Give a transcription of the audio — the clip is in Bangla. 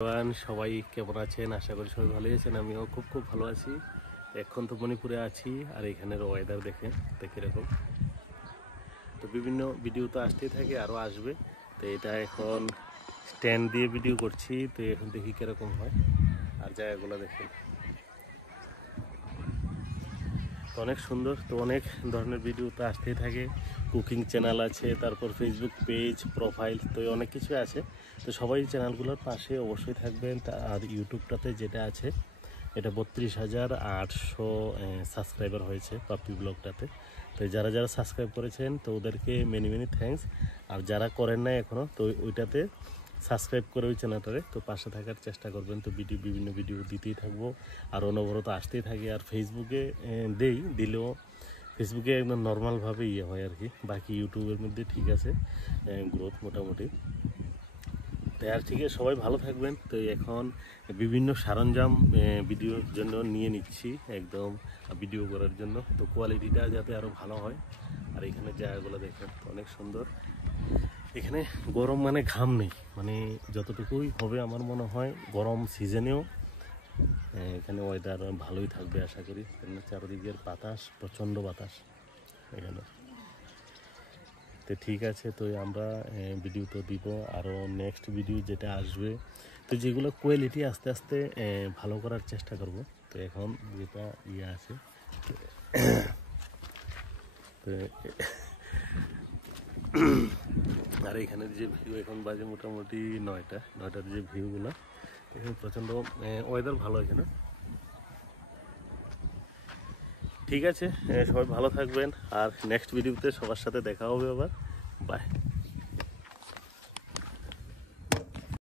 সবাই কেমন আছেন? আশা করি সবাই ভালো আছেন। আমিও খুব ভালো আছি। এখন তো মণিপুরে আছি, আর এখানের ওয়েদার দেখে এরকম। তো বিভিন্ন ভিডিও তো আসতেই থাকে, আরও আসবে। তো এটা এখন স্ট্যান্ড দিয়ে ভিডিও করছি, তো এখন দেখি কীরকম হয়। আর জায়গাগুলো দেখেন তো অনেক সুন্দর। তো অনেক ধরনের ভিডিও তো আসতেই থাকে। কুকিং চ্যানেল আছে, তারপর ফেসবুক পেজ, প্রোফাইল, তো অনেক কিছু আছে। তো সবাই চ্যানেলগুলোর পাশে অবশ্যই থাকবেন। আর ইউটিউবটাতে যেটা আছে, এটা 32,800 সাবস্ক্রাইবার হয়েছে পাপ্পি ব্লগটাতে। তো যারা যারা সাবস্ক্রাইব করেছেন, তো ওদেরকে মেনি থ্যাঙ্কস। আর যারা করেন না এখনও, তো ওইটাতে সাবস্ক্রাইব করে ওই চ্যানেলটারে তো পাশে থাকার চেষ্টা করবেন। তো বিভিন্ন ভিডিও দিতেই থাকবো, আর অনবরত আসতেই থাকে। আর ফেসবুকে দিলেও ফেসবুকে একদম নর্মালভাবে হয় আর কি। বাকি ইউটিউবের মধ্যে ঠিক আছে, গ্রোথ মোটামুটি। তো আর ঠিক আছে, সবাই ভালো থাকবেন। তো এখন বিভিন্ন সরঞ্জাম ভিডিওর জন্য নিয়ে নিচ্ছি একদম ভিডিও করার জন্য, তো কোয়ালিটিটা যাতে আরও ভালো হয়। আর এখানে জায়গাগুলো দেখেন অনেক সুন্দর। এখানে গরম মানে ঘাম নেই, মানে যতটুকুই হবে আমার মনে হয় গরম সিজনেও এখানে ওয়েদার ভালোই থাকবে আশা করি। কেননা চারদিকের বাতাস, প্রচণ্ড বাতাস এখানে। তো ঠিক আছে, তো আমরা ভিডিও তো দিব, আরও নেক্সট ভিডিও যেটা আসবে, তো যেগুলো কোয়ালিটি আস্তে আস্তে ভালো করার চেষ্টা করব। তো এখন যেটা আছে, তো আর এখানের যে ভিউ, এখন বাজে মোটামুটি 9টার যে ভিউগুলো, এখানে প্রচণ্ড ওয়েদার ভালো এখানে। ঠিক আছে, সবাই ভালো থাকবেন। আর নেক্সট ভিডিওতে সবার সাথে দেখা হবে আবার। বাই।